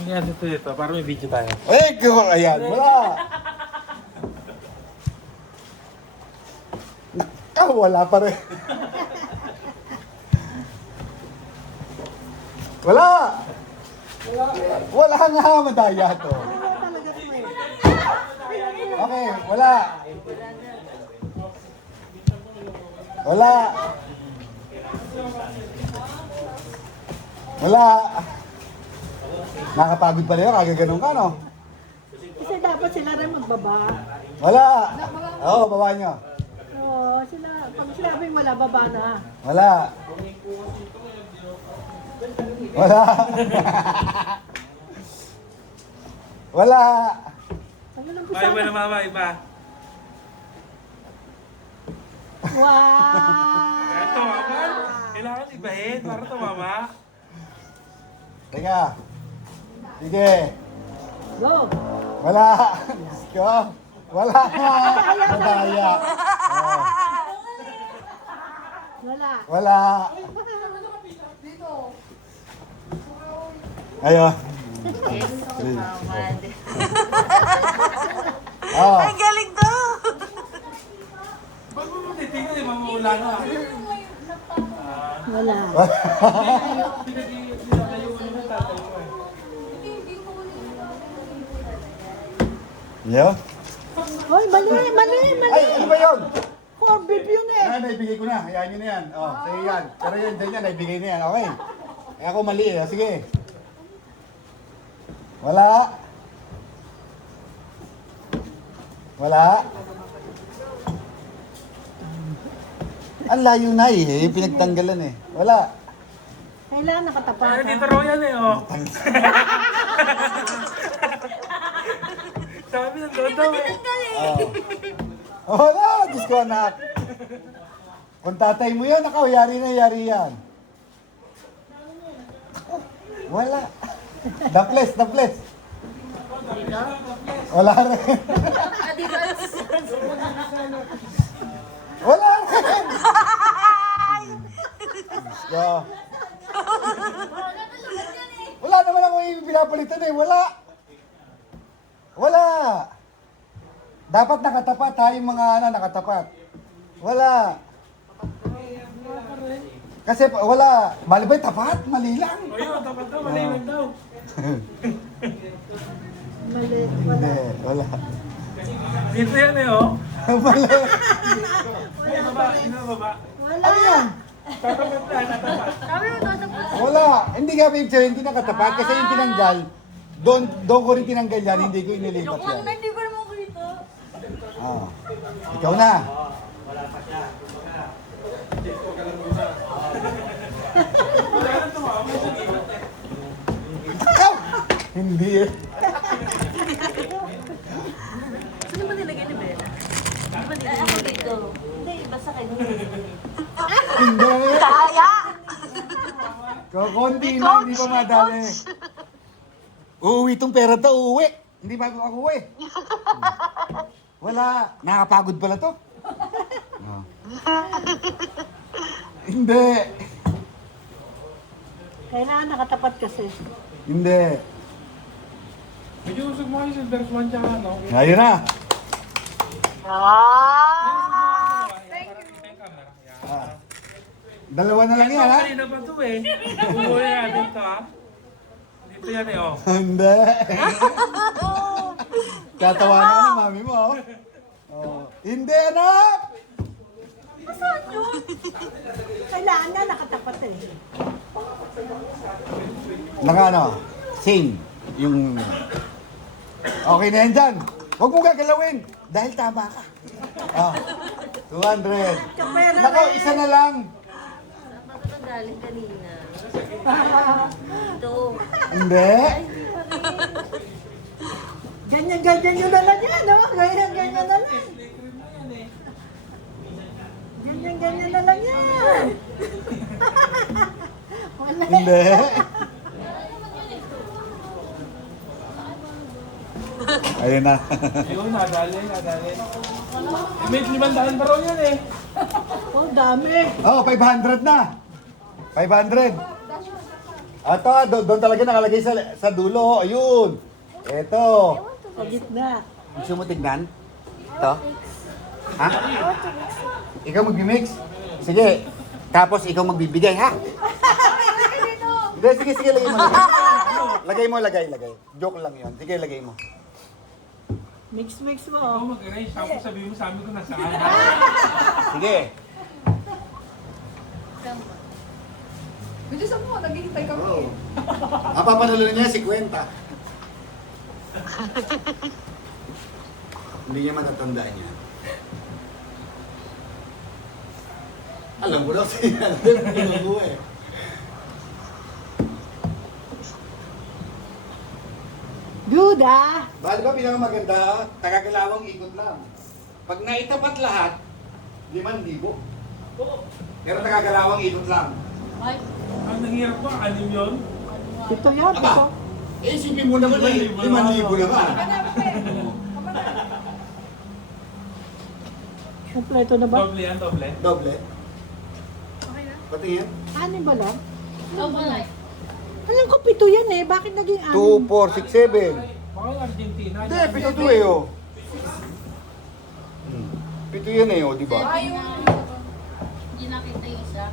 Hindi natin dito, para may video tayo. Ayan, wala. Wala pa rin. Wala. Wala nga, madaya to. Okay, wala. Wala. Wala. Nakapagod pala yun, kagaganon ka, no? Kasi dapat sila rin magbaba. Wala. Oo, baba nyo. Oo, pag sinabing wala, baba na. Wala. Wala. Wala. Sabi ng Ay, iba na mama, iba. Wow! Ito, mama. Kailangan ibahin para tumama. Teka. Sige. Go! Wala. Diyos ko. Wala nga. Madaya. Oh. Wala. Wala. Ayun. Oh. Ang galing daw! Ba't mo titignan, di ba mawala na? Wala. Yo. Hoy, mali, mali, mali! Ay, ano ba yun? Forbid yun eh! Yan, naibigay ko na. Hayaan nyo na yan. Oh, sige yan. Pero yan, dyan yan, naibigay na yan. Okay. Eh, ako mali eh. Sige. Wala. Wala. Ang layo na eh. Yung pinagtanggalan eh. Wala. Kailangan nakatapat Ay, ha? dito raw yan eh, oh. Sabi ng doon daw eh. Oh. Wala. Diyos ko anak. Kung tatay mo yan, ako, yari na yari yan. Wala. Daples, daples. Wala rin. Wala rin. Yeah. Wala naman ako yung pinapalitan eh. Wala. Wala. Dapat nakatapat ha, yung mga nakatapat. Wala. Kasi wala. Mali ba yung tapat? Mali lang. O yun, dapat daw, maliwan daw. Mali. Hindi, wala. Dito yan eh, oh. Mali. Ay, baba, sino baba? Wala. Ano yan? Tatapat na, tatapat. Wala. Hindi nga picture, hindi nakatapat. Kasi yung tinanggal, doon ko rin tinanggal yan, hindi ko inilipat yan. Hindi ko naman kita. Ah. Ikaw na. Ikaw! Hindi eh. Saan ba nilagay ni Bella? Saan ba nilagay? Ako dito. Hindi, basta kayo. Hindi. Kaya! Kakunti na, hindi pa madali. Uuwi tong pera to, uuwi. Hindi bago ako uwi. Wala. Nakapagod pala to. Oh. Hindi. Kailangan nakatapat kasi. Hindi. Medyo usog mo kayo sa Silver Swan tsaka ano. Ayun na. Ah! Ah. Dalawa na lang yan, ha? Kanina pa to eh. Umuwi natin to ha. Dito yan eh, oh. Hindi. Tatawanan ka ng mami mo, oh. Oh. Hindi, anak! Kailangan nga nakatapat eh. Naka ano? Same. Yung... Okay na yan dyan. Huwag mo gagalawin. Dahil tama ka. Oh. 200. Kapera Nako, isa na lang. Saan ba galing kanina? Ito. Hindi. Ganyan, ganyan yun na lang yan, no? Ganyan, ganyan na lang. Ganyan, ganyan na lang yan. Wala. Hindi. Ayun na. Ayun, nadali, nadali. May 500 pa raw yan eh. Oh, dami. Oh, 500 na. 500. Ito, doon talaga nakalagay sa dulo. Ayun. Ito. Sa gitna. Gusto mo tignan? Ito? Ha? Ikaw mag-mix? Sige. Tapos ikaw magbibigay, ha? Hindi, sige, lagay mo. Lagay. Lagay. Joke lang yun. Sige, lagay mo. Mix mo. Ako mag-arrange, tapos sabihin mo sa amin kung nasaan. Sige. Bilisan mo, naghihintay kami. Ang papanalo niya, 50. Hindi niya matatandaan yan. Alam ko daw siya. Alam ko eh. Good ah. Bali ba pinakamaganda, tagagalawang ikot lang. Pag naitapat lahat, 5,000. Pero tagagalawang ikot lang. Ang nangyayap ko, anim yun. Ito yan. Ito. Aba, eh isipin mo naman eh, 5,000 naman. Kompleto na ba? Doble yan, doble. Doble. Okay na? Patingin. Anim ba lang? Overnight. Alam ko pito yan eh. Bakit naging 2, anim? 4, 6, 7. Baka yung Argentina. Hindi, pito to eh oh. Pito yan eh oh, di ba? Ay, yung... Hindi nakita yung isa.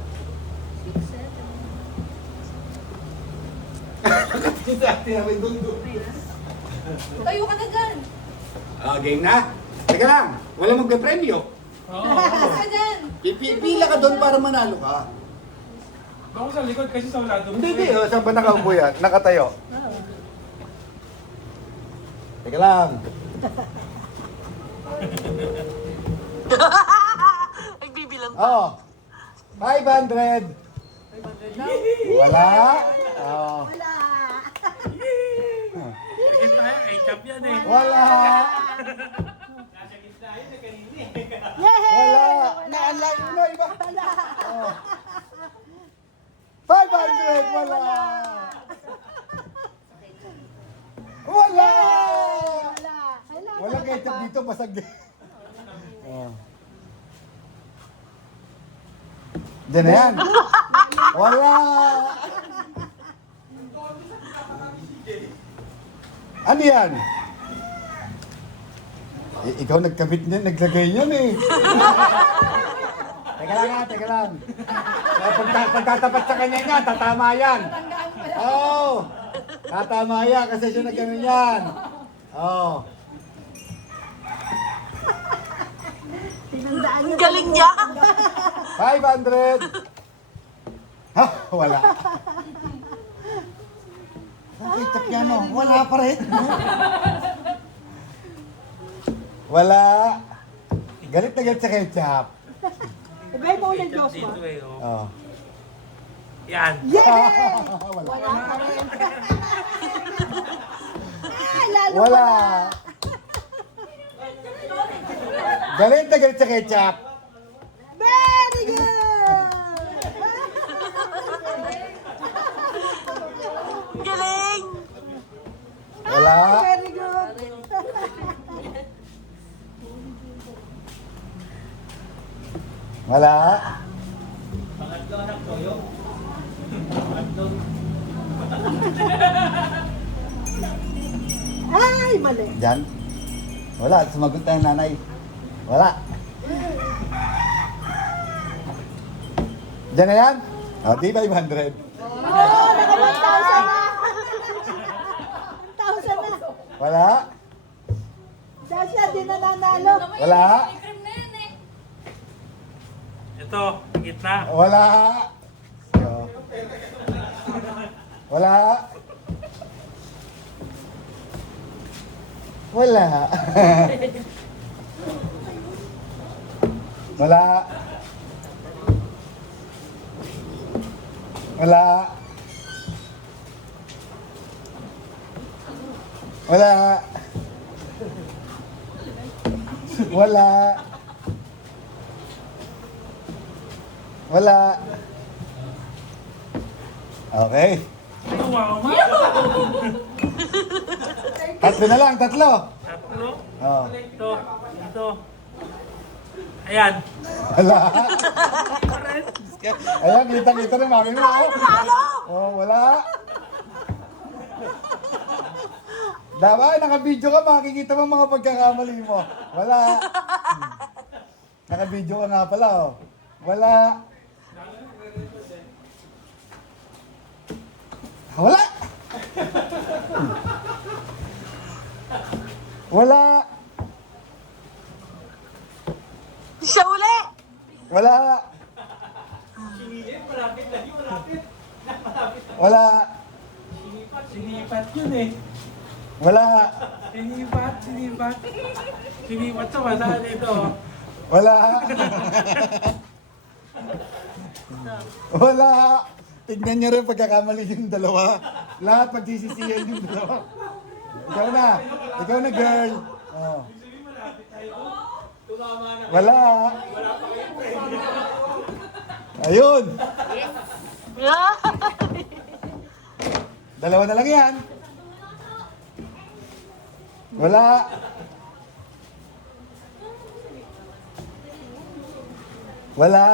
6, 7. Dati namin doon. Tayo ka na dyan. Game na? Teka lang, wala magpe-premyo. Oo. Alas ka dyan. Pipila ka doon para manalo ka. Ako sa likod kasi sa wala doon. Hindi, oh, saan ba nakaupo yan? Nakatayo. Teka lang. Nagbibilang. Oh. 500. Wala. Oh. Wala. Sige tayo, ay cap yan eh. Wala. Yay! Wala. Naalayo na iba. Oh. 500. Wala. Wala. Wala. Wala ketchup dito, basag din. Oh. Diyan na yan. Wala. Ano yan? Ikaw nagkabit niyan, naglagay niyan eh. Teka lang. Pagtatapat sa kanya nga, tatama yan. Oo. Oh, tatama yan kasi siya nagkaroon yan. Oo. Oh. Tinandaan Ang galing niya. 500. Ha? Wala. Okay, check yan o. Wala pa rin. Wala. Galit na galit sa ketchup. Ibay mo ulit, Ketchup Joshua. dito eh. Oh. Oh. Yan. Yeah! Wala. Wala pa rin. Ay, lalo Wala. Galit na galit sa ketchup. Very good! Galing. Wala. Very good! Wala. Ay, mali. Diyan. Wala. Sumagot na yung nanay. Wala. Diyan na yan? O, di 500. Oh, naka 1,000 na. 1,000 na. Wala. Dasha, di na nanalo. Wala. Cream na yan eh. Ito, gitna. Wala. O. Wala. Wala. Wala. Wala. Wala. Wala. Wala. Okay. Wow, ma. Tatlo na lang, tatlo. Tatlo. Oh. Ito. Ayan. Wala. Ayan, kita-kita na mami mo. Oh, wala. Dapat, naka-video ka, makikita mo mga pagkakamali mo. Wala. Naka-video ka nga pala, oh. Wala. Wala. Wala. Siya uli! Wala. Wala. Sinipat yun eh. Wala. Sinipat. Sinipat sa mata dito. Wala. Wala. Tignan niyo rin pagkakamali yung dalawa. Lahat pagsisisiyan yung dalawa. Ikaw na. Ikaw na, girl. Oh. Wala. Ayun. Dalawa na lang yan. Wala. Wala.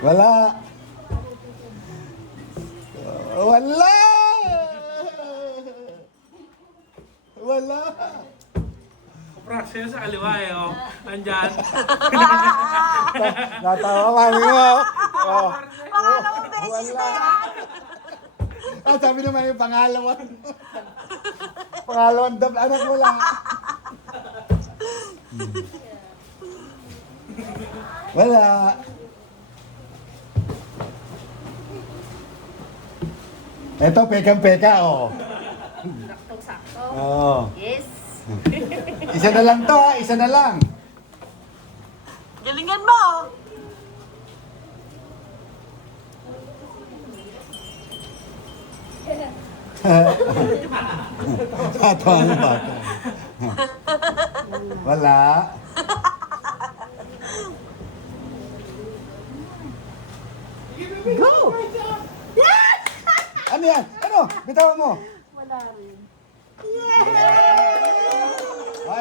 Wala. Wala. Wala. Fraction sa kaliwa eh, oh. Andyan. Natawa mami mo. Oh. Pangalawang beses na yan! Ah, sabi naman yung pangalawang. Pangalawang dab. Anak mo lang. Wala. Eto, pekang-peka, oh. Saktong-sakto. Oo. Yes. Isa na lang to, ha? Isa na lang. Galingan mo! Tato ang bata. Wala. Go! Yes! Ano yan? Ano? Bitawan mo. Wala rin.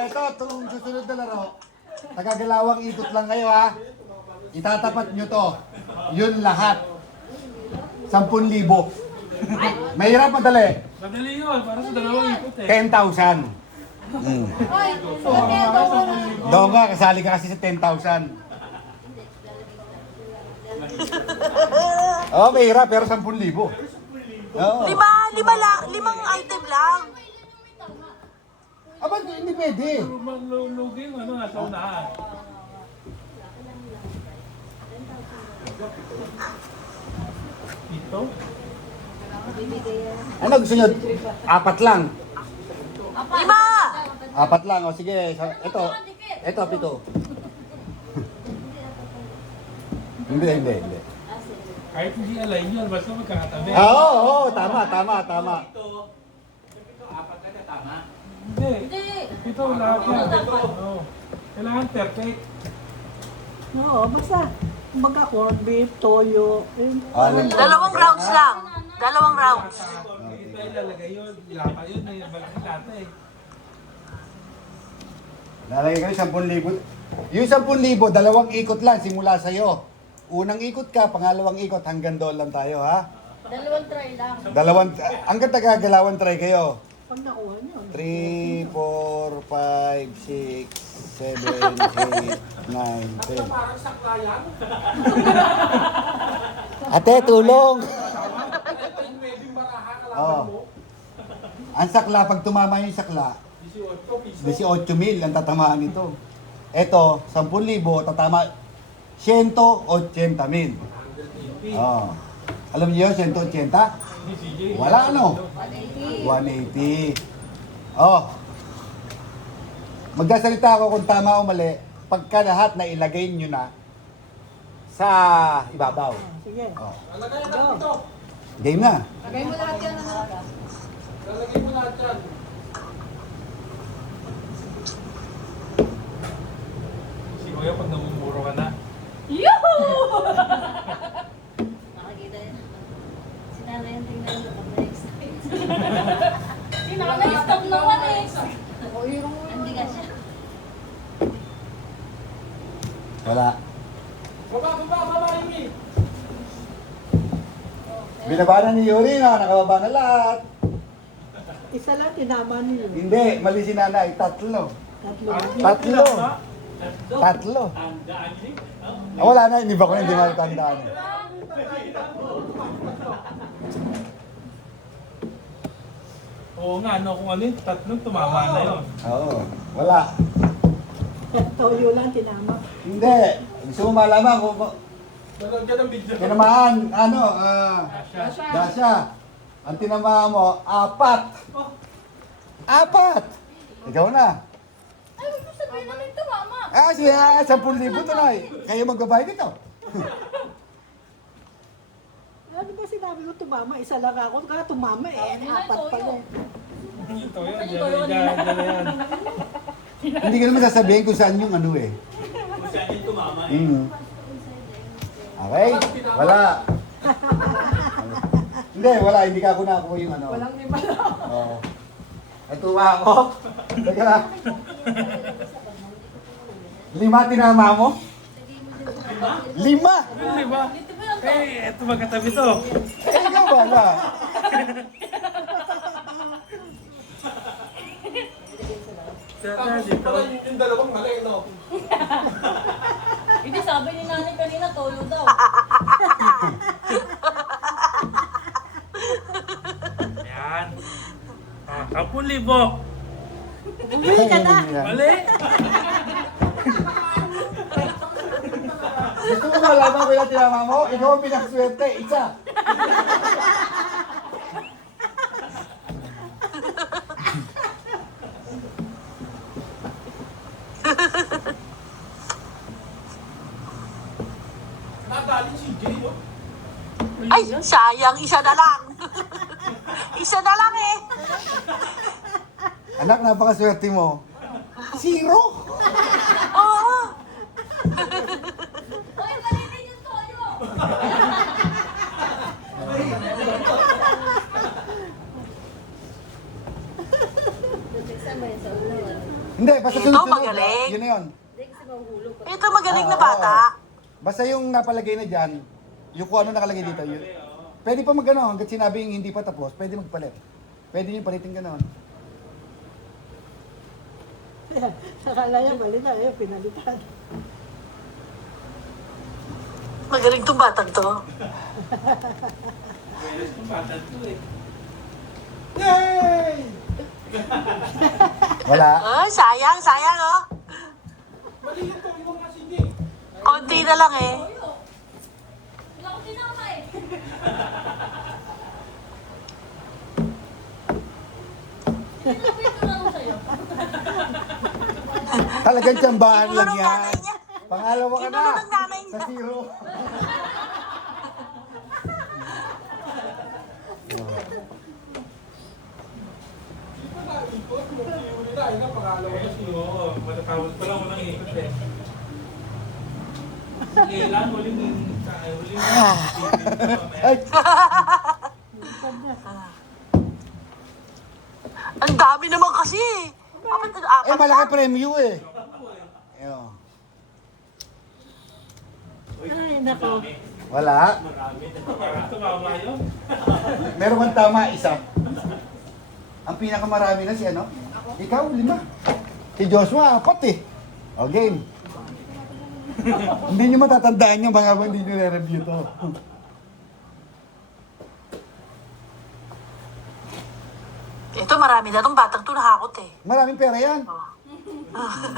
Ito, itong susunod na laro. Nagagalawang ikot lang kayo, ha? Itatapat nyo to. Yun lahat. 10,000. Mahirap madali. Madali yun, para sa dalawang ikot eh. 10,000. Hoy, sabihan mo na. Daw nga, kasali ka kasi sa 10,000. Oo, mahirap, pero 10,000. Oo. Limang item lang. Aba, hindi pwede. Lugi yung ano, nasa unahan. Ito? Ano gusto nyo? Apat lang. Lima! Apat lang, o sige. Ito, pito. Hindi. Kahit hindi align yun, basta magkakatabi. Oo, tama. Hindi. Ito, lahat yan. Oo. Kailangan perfect. Oo, basta. Kumbaga corned beef, toyo. Dalawang rounds lang. Dalawang rounds. Ito ilalagay yun. Lapa yun, may bagay lata eh. Lalagay kayo 10,000. Yung 10,000, dalawang ikot lang simula sa'yo. Unang ikot ka, pangalawang ikot, hanggang doon lang tayo, ha? Dalawang try lang. Hanggang tagagalawan try kayo. Pag nakuha nyo. 3, 4, 5, 6, 7, 8, 9, 10. Ate, tulong! Oh. Ang sakla, pag tumama yung sakla, 18,000 ang tatamaan nito. Ito, 10,000, tatama 180,000. Oh. Alam niyo yun, 180? Wala ano? 180. Oh. Magsasalita ako kung tama o mali. Pagka lahat na ilagay nyo na sa ibabaw. Sige. Oh. Go. Game na. Lagay mo lahat yan. Si Kuya, pag namumuro ka na. Nakakita yan. Si nanay yung tingnan mo pag na-excite. Si nanay, stop naman eh. Hindi ka siya. Wala. Binaba na ni Yuri, no? Nakababa na lahat. Isa lang, tinama niyo. Hindi, mali si nanay. Tatlo. Tatlo. Tatlo. Ah, wala na, hindi ba ko na hindi matandaan eh. Oo nga, ano kung alin, tatlong tumama na yun. Oo, wala. Toyo lang, tinama. Hindi. Gusto mo malaman kung tinamaan, ano, Dasha. Ang tinamaan mo, 4. 4! Ikaw na. Ay, huwag mo sabihin na may tumama. Ah, siya, 10,000 to na eh. Kayo magbabayad dito. Ano ba sinabi ko tumama? Isa lang ako. Kaya tumama eh. Apat pa yan. Ito yun, dyan yan. Hindi ka naman sasabihin kung saan yung ano eh. Kung saan yung tumama Okay? Wala. Hindi, wala. Hindi ka ako nakuha yung ano. Walang lima lang. Oo. Ay, tuwa ako. Teka lang. 5 tinama mo? 5? Di ba? Eh, ito magkatabi to. Eh, ikaw wala. Sana dito. Hindi, sabi ni nanay kanina, toyo daw. Ayan. 10,000. Bumili ka na. Mali. Gusto mo malaman ko yung tinama mo? Ikaw ang pinakswerte. Isa. Ay, sayang, isa na lang. Isa na lang eh. Anak, napakaswerte mo. 0. Oo. Ay, mali din yung toyo. Hindi, basta Ito, sunod-sunod. magaling. Yun na yun. Ito magaling na bata. Basta yung napalagay na dyan, yung kung ano nakalagay dito, yun. Pwede pa magano, hanggat sinabing hindi pa tapos, pwede magpalit. Pwede nyo palitin ganon. Akala niya mali na eh. Pinalitan. Magaling tong batang to. Wala. Ay, sayang, sayang oh. Konti na lang eh. Wala ko tinama eh. Sinabi ko lang sa'yo. Talagang tsambahan lang Tinuro ng yan. nanay niya. Pangalawa ka na. Tinuro ng nanay niya. Sa 0. Oo, matatapos pa lang walang ikot eh. Kailan, huling Ay, Ang dami naman kasi eh. Bakit apat malaki na? premyo eh. Ayun. Ay, nako. Wala. Parang tumama yun. Meron kang tama, isa. Ang pinakamarami na si ano? Ikaw, 5. Si Joshua, 4 eh. O, game. Hindi nyo matatandaan yung mga hindi nyo re-review to. Ito marami na tong batang to nakakot eh. Maraming pera yan.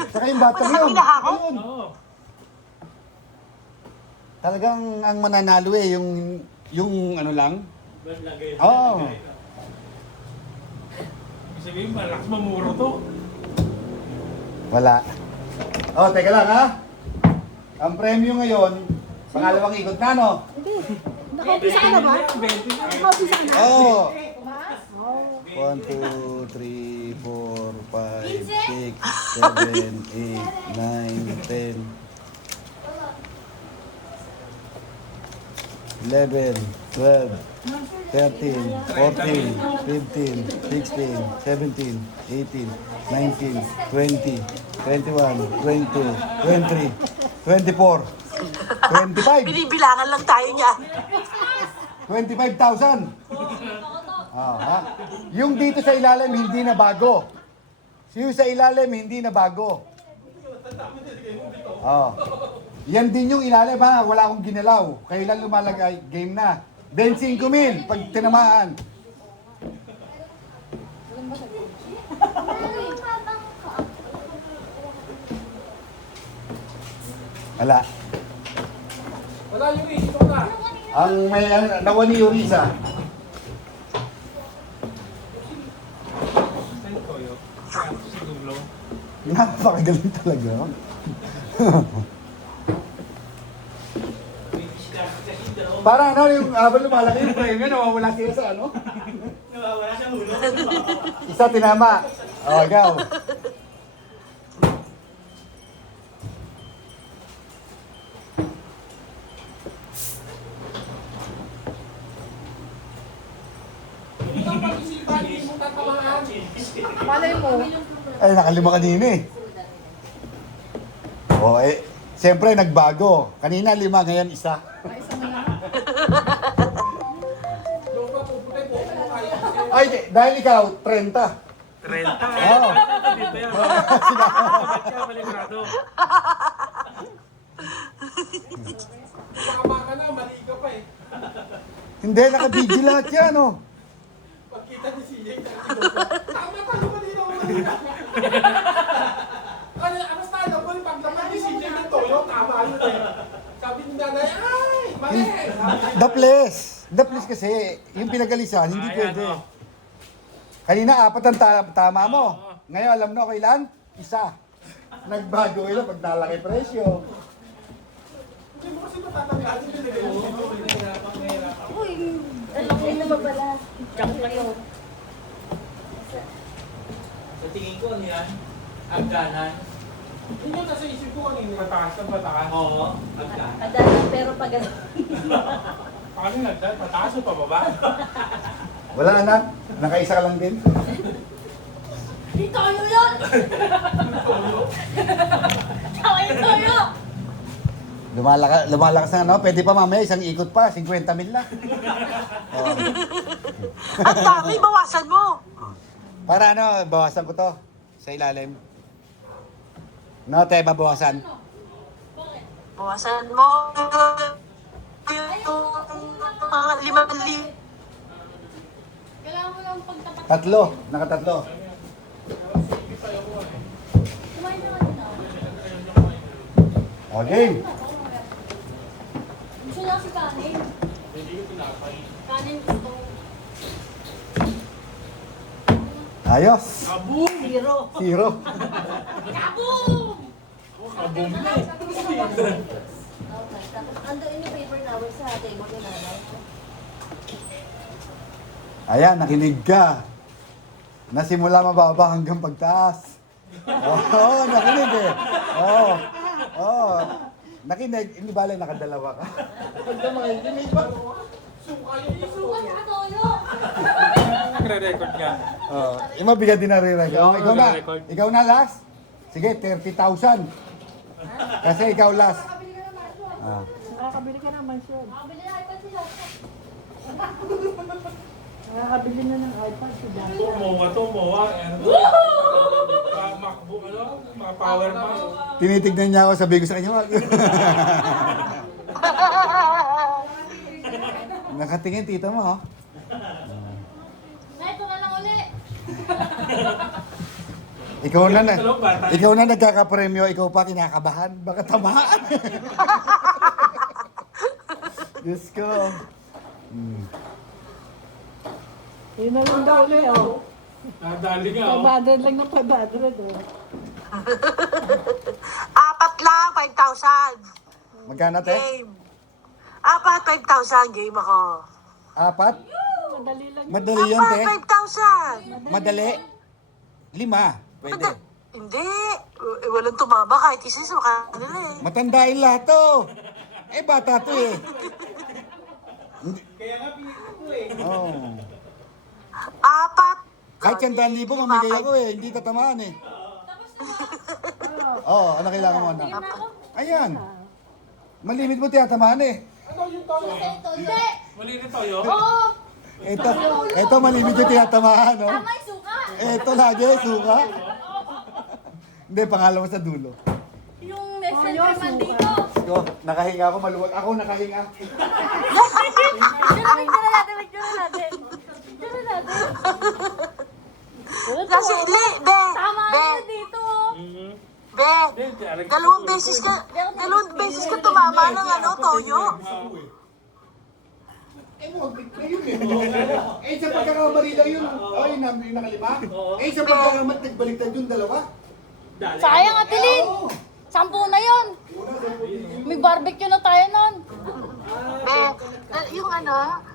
Saka yung batang Wala yun. kang hinahakot? Ayun. Oo. Talagang ang mananalo eh, yung ano lang. Lagay. Oo. Ibig sabihin, malakas mamuro to. Wala. Oh, teka lang ha. Ang premyo ngayon, pangalawang ikot na, no? Hindi. Nakaupisa ka na ba? Nakaupisa ka na? Oo. Oh. 1, 2, 3, 4, 5, 6, 7, 8, 9, 10, 11, 12, 13, 14, 15, 16, 17, 18, 19, 20, 21, 22, 23, 24, 25, Binibilangan lang tayo niya. 25,000. Ha? Yung dito sa ilalim, hindi na bago. Yung sa ilalim, hindi na bago. Yan din yung ilalim ha. Wala akong ginalaw. Kayo lang lumalagay, game na. 25,000 pag tinamaan. Wala. Wala yung ito na. Ang may nawa ni Yorisa. Saan ko yun? Si Dulo. Napakagaling talaga. Para ano, yung habang lumalaki yung premyo, nawawala sila sa ano? Nawawala sa ulo. Isa tinama. Ikaw. Malay mo. Ay, nakalima kanina eh. Siyempre nagbago. Kanina 5, ngayon 1. Ay, dahil ikaw, 30. 30. Oo. Dito yan. Ba't siya baligrado? Tama ka na, mali ka pa eh. Hindi, naka-video lahat yan, oh. Pagkita ni CJ, tama ka, mali na mali na. Ano sa alam mo, paglaman ni CJ ng toyo, tama yun eh. Sabi ni nanay, ay, mali. The place kasi, yung pinagalisan, hindi pwede. Kanina, 4 ang tama mo. Ngayon, alam na ko ilan? 1. Nagbago ilan pag nalaki presyo. Hindi mo kasi matatandaan yung pinagay mo. Uy, alam ko na mabala. Diyan kayo. Sa tingin ko, ano yan? Agdanan. Yun yung nasa isip ko kanina. Mataas ng mataas. Oo, agdanan. Adalan pero pag ano. Paano nagdad? Mataas o pababa? Wala anak, nakaisa ka lang din. Di toyo yun! Tawa yung toyo! Lumalakas na ano, pwede pa mamaya isang ikot pa, 50,000 na. Oh. Ang dami, bawasan mo. Para ano, bawasan ko to sa ilalim. No, te, babawasan. Bawasan mo. Yung mga 5,000. Kailangan mo lang pagtapat. 3, nakatatlo. Kumain na kanina. Okay. Gusto lang si kanin. Kanin gusto. Ayos. Kaboom! 0. Kaboom! Kaboom na eh. Okay. Tapos andoon yung paper towel sa table ni nanay. Ayan, nakinig ka. Nasimula mababa hanggang pagtaas. Oo, nakinig eh. Oo. Nakinig, hindi bale nakadalawa ka. Pagka makikinig ba? Sukat sa toyo! Nagre-record ka. Yung mabigat din narinig. Oo, Ikaw na. nagre-record. Ikaw na last. Sige, 30,000. Kasi ikaw last. Nakakabili ka ng mansion. Makabili na iPad sila. Nakakabili na ng iPad si Dante. Tumowa. MacBook, ano? Mga power bank. Tinitignan niya ako, sabi ko sa kanya, nakatingin tita mo, ha? Na, ito na lang uli. Ikaw na nagkakapremyo, ikaw pa kinakabahan, baka tamaan. Diyos ko. Yun na lang daw ulit, oh. Nadali nga, oh. 500 lang ng 500, oh. 4 lang, 5,000. Magkano, te? Game. 4, 5,000 game ako. 4? Madali lang. Madali yun, te. 5,000. Madali. 5. Pwede. Hindi. Walang tumama kahit isa sa kanila eh. Matandain lahat to. Bata to eh. Kaya nga pinito ko eh. Oh. 4. Kahit 100,000 mamigay ako eh. Hindi tatamaan eh. Ano kailangan mo na? Ayan. Malimit mo tiyatamaan eh. Ano yung toyo? Ito, hindi! Mali ni Toyo. Oo! Ito malimit yung tinatamaan, no? Tama yung suka! Ito lagi, suka. Hindi, pangalawa sa dulo. Yung extra naman dito. Go, nakahinga ako, maluwag. Ako nakahinga. Picture natin. Picture natin. Kasi, hindi, be. Tama Be. na dito. Be. Dalawang beses ka tumama ng ano, Toyo. Ngayon eh. Sa pagkakamali lang yun. Ay, yung nakalima. Sa pagkakamali, nagbaliktad yung dalawa. Sayang, Atilin. 10 na yun. May barbecue na tayo nun. Be, yung ano,